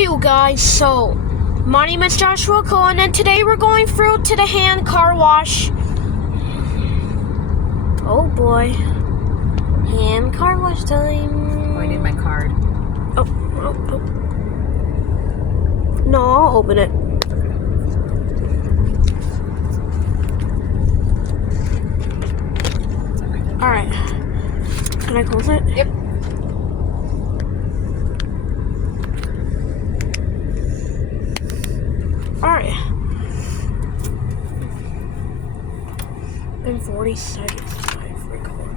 you guys. So, my name is Joshua Cohen, and today we're going through to the hand car wash. Oh boy. Hand car wash time. Oh, I need my card. Oh. No, I'll open it. Alright. Can I close it? Yep. Alright. Been 40 seconds since I've recorded.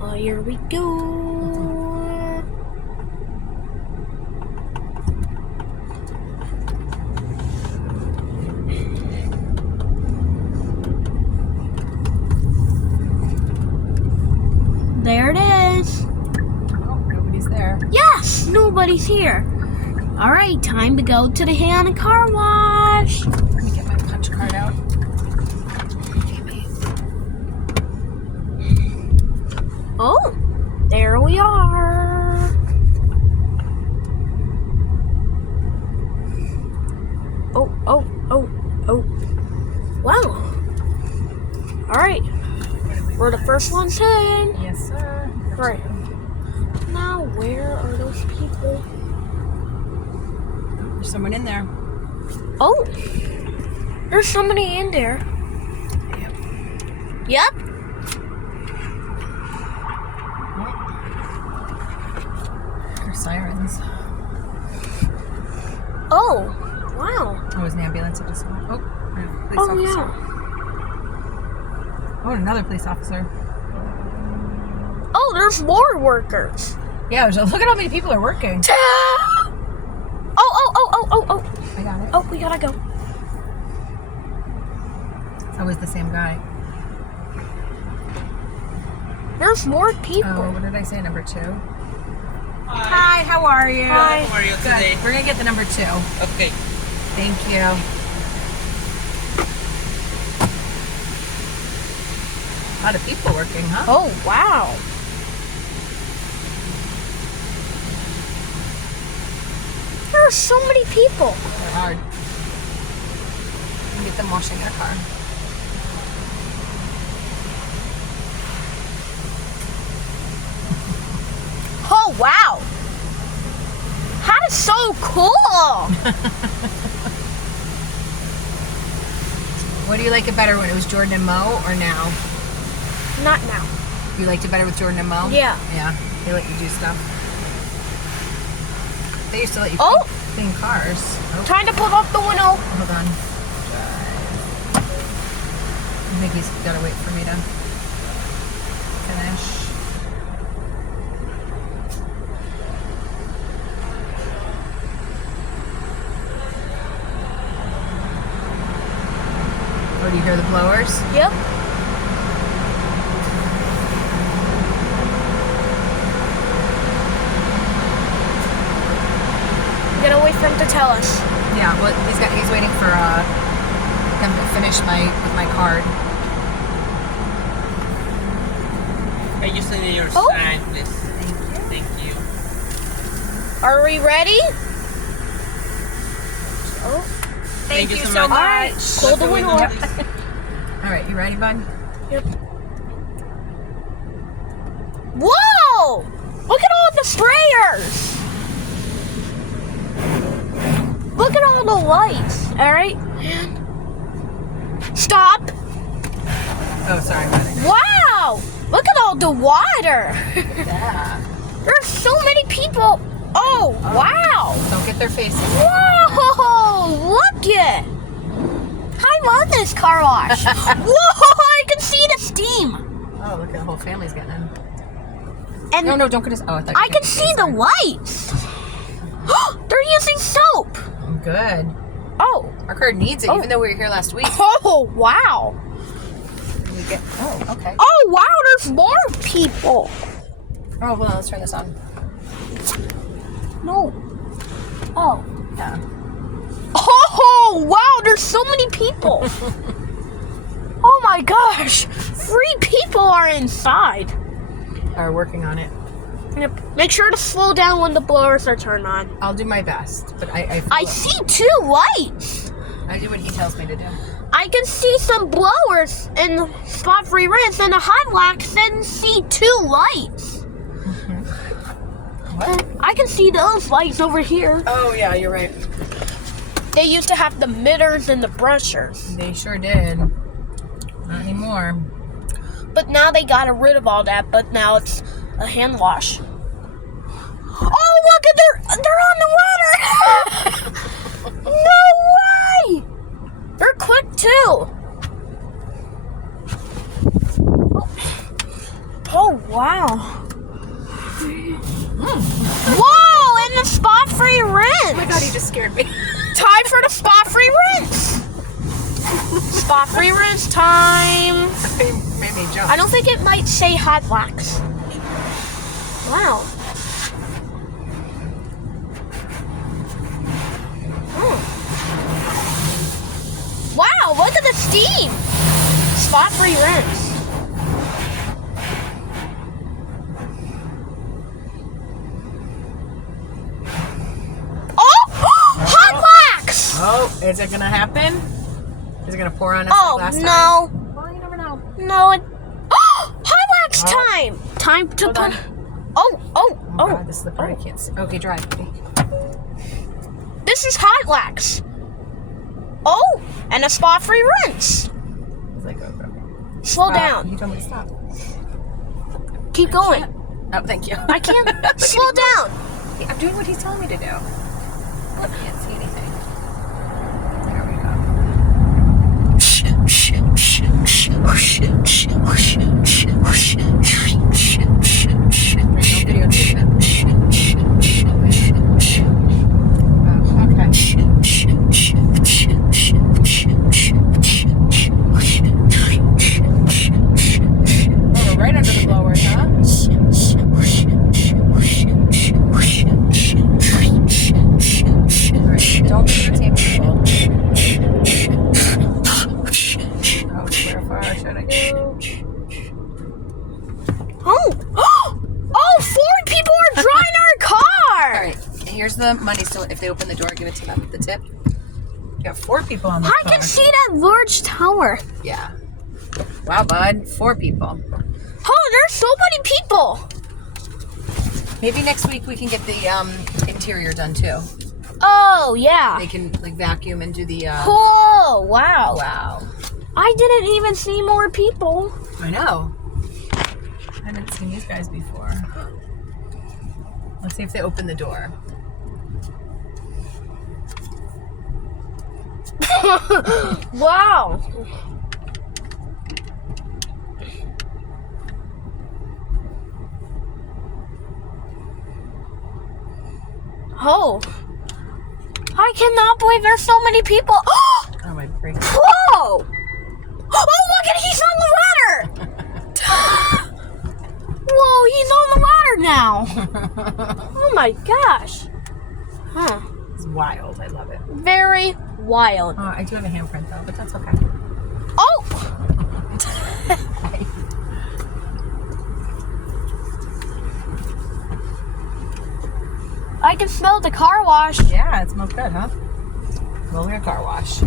Oh, here we go. There it is. Oh, nobody's there. Yes, nobody's here. All right, time to go to the hand car wash. Let me get my punch card out. Oh, there we are. Oh. Wow. All right, we're the first ones in. Yes, sir. Right. Now, where are those people? There's someone in there. Oh, there's somebody in there. Yep. There's sirens. Oh, wow. Oh, there's an ambulance. I just saw. Oh, police Oh, officer. yeah. Oh, another police officer. Oh, there's more workers. Yeah, look at how many people are working. Oh. I got it. Oh, we gotta go. It's always the same guy. There's more people. Oh, what did I say? Number 2. Hi, how are you? Hi. How are you Good. today? We're gonna get the number 2. Okay. Thank you. A lot of people working, huh? Oh, wow. There are so many people. They're hard. Get them washing their car. Oh, wow. That is so cool. What do you like it better, when it was Jordan and Mo or now? Not now. You liked it better with Jordan and Mo? Yeah. Yeah. They let you do stuff. They used to let you Oh. clean cars. Oh, Time to pull up the window. hold on. I think he's got to wait for me to finish. Oh, do you hear the blowers? Yep. I'm gonna wait for him to tell us. Yeah, well, he's waiting for them to finish with my card. I just need your Oh. sign, please. Thank you. Are we ready? Oh. Thank you so much. All right, pull the window up. All right, you ready, bud? Yep. Whoa! Look at all the sprayers. Look at all the lights. All right. Stop. Oh, sorry, buddy. Wow! Look at all the water. Yeah. There's so many people. Oh, wow. Don't get their faces. Whoa! Look it. I love this car wash. Whoa! I can see the steam. Oh, look at the whole family's getting in. And No, don't get us. Oh, I thought I you can could see the lights. They're using soap. Good. Oh. Our card needs it, Oh. even though we were here last week. Oh, wow. Oh, okay. Oh, wow, there's more people. Oh, hold on, let's turn this on. No. Oh. Yeah. Oh, wow, there's so many people. Oh my gosh. 3 people are inside. Are working on it. Yep. Make sure to slow down when the blowers are turned on. I'll do my best, but I see 2 lights. I do what he tells me to do. I can see some blowers in spot-free rinse, and the hot wax and see 2 lights. What? I can see those lights over here. Oh yeah, you're right. They used to have the mitters and the brushers, They sure did. Not anymore. but now they got rid of all that. But now it's a hand wash. Oh, look at they're on the water! No way! They're quick too. Oh wow! Whoa! And the spot-free rinse. Oh my god, he just scared me. Time for the spot-free rinse. Spot-free rinse time. He made me jump. I don't think it might say hot wax. Wow. Oh. Wow, look at the steam. Spot-free rinse. Oh! Hot wax! Oh, is it gonna happen? Is it gonna pour on us Oh, like last time? no. Well, you never know. No, it... Oh! Hot wax Oh. time! Time to Hold put... on. Oh, Oh god, this is the part I can't see. Okay, dry. Ready? This is hot wax. Oh, and a spot-free rinse. It's like, oh, go. Slow down. He told me to stop. Keep going. Oh, thank you. I can't. Slow down. I'm doing what he's telling me to do. I can't see anything. There we go. Oh, we're right under the blower, huh? Alright, don't irritate people. Oh, where far should I go? Oh, oh, 4 people are drawing our car. Alright, here's the money. So if they open the door, give it to them. The tip. You got 4 people on the I car. can see that large tower. Yeah. Wow, bud. 4 people. Oh, there's so many people. Maybe next week we can get the interior done too. Oh, yeah. They can like vacuum and do the. Oh, wow. Wow. I didn't even see more people. I know. I haven't seen these guys before. Let's see if they open the door. Wow. Oh. I cannot believe there's so many people. Oh my break. Whoa! Oh, look at he's on the ladder! Whoa, he's on the ladder now. Oh my gosh. Huh. It's wild. I love it. Very wild. Oh, I do have a handprint though, but that's okay. Oh! I can smell the car wash. Yeah, it smells good, huh? Well, we're a car wash.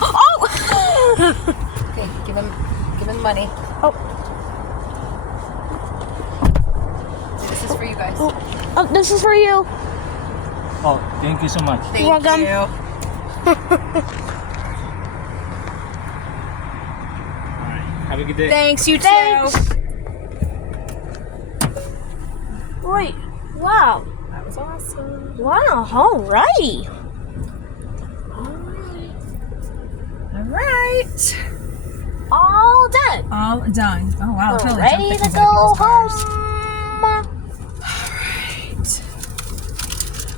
Oh! Okay, give him money. Oh. This is for you guys. Oh, this is for you. Oh, thank you so much. Thank welcome. you. Have a good day. Thanks, you too. Thanks. Wait. Wow. That was awesome. Wow. All right. All right. All done. All done. Oh wow. We're totally ready jumped to the go cars. home. Alright.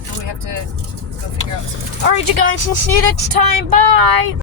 Well, we have to go figure out some. All right, you guys. We'll see you next time. Bye.